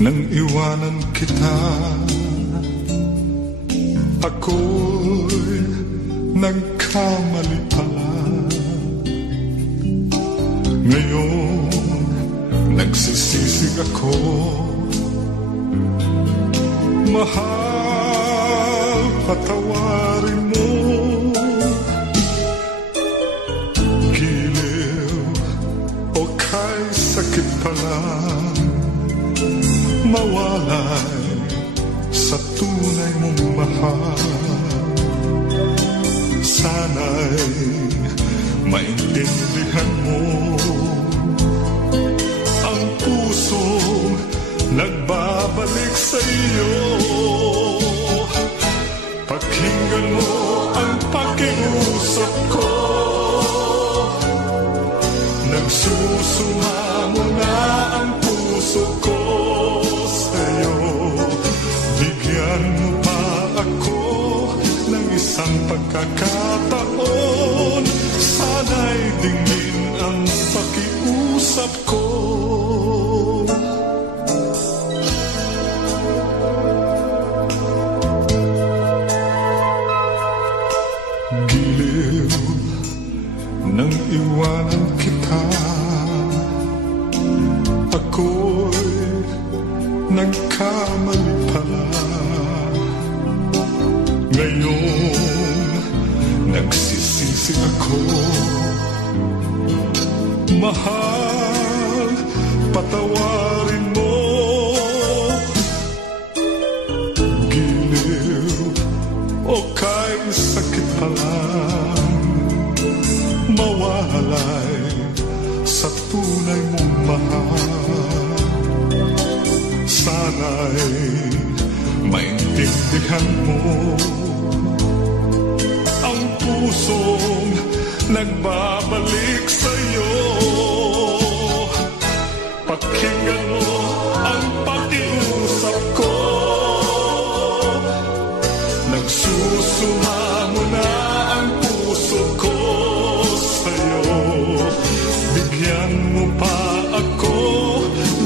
Nang iwanan kita, ako'y nagkamali pala. Ngayon, nagsisisig ako. Mahal, patawarin mo. Giliw o kay sakit pala, mawalay sa tunay mong mahal. Sana'y maintindihan mo ang pusong nagbabalik sa iyo. Pakinggan mo ang pakiusap ko. Nagsusumamo na ang puso ko. Mo pa ako ng isang pagkakataon. Sana'y dingin ang pakiusap ko. Giliw nang iwanan kita, ako'y nagkamali pala. Ngayon, nagsisisi ako. Mahal, patawarin mo. Giliw o kay sakit pala, mawalay sa tunay mong mahal. Sana'y maintindihan mo ang pusong nagbabalik sa'yo. Pakinggan mo ang pakiusap ko. Nagsusumamo na ang puso ko sa'yo. Bigyan mo pa ako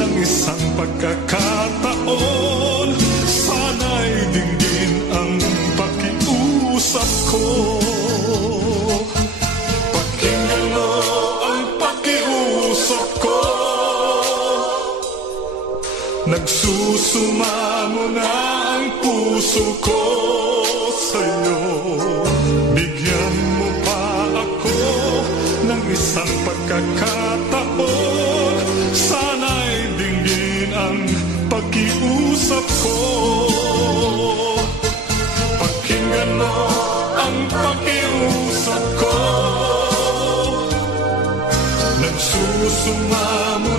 ng isang pagkakataon. Sana'y dinggin ang pakiusap ko. Pakinggan mo ang pakiusap ko. Nagsusumamo na ang puso ko sa'yo. Bigyan mo pa ako ng isang pagkakataon. Sana'y dinggin ang pakiusap ko. Pakinggan mo ang pakiusap ko. Nagsusumamo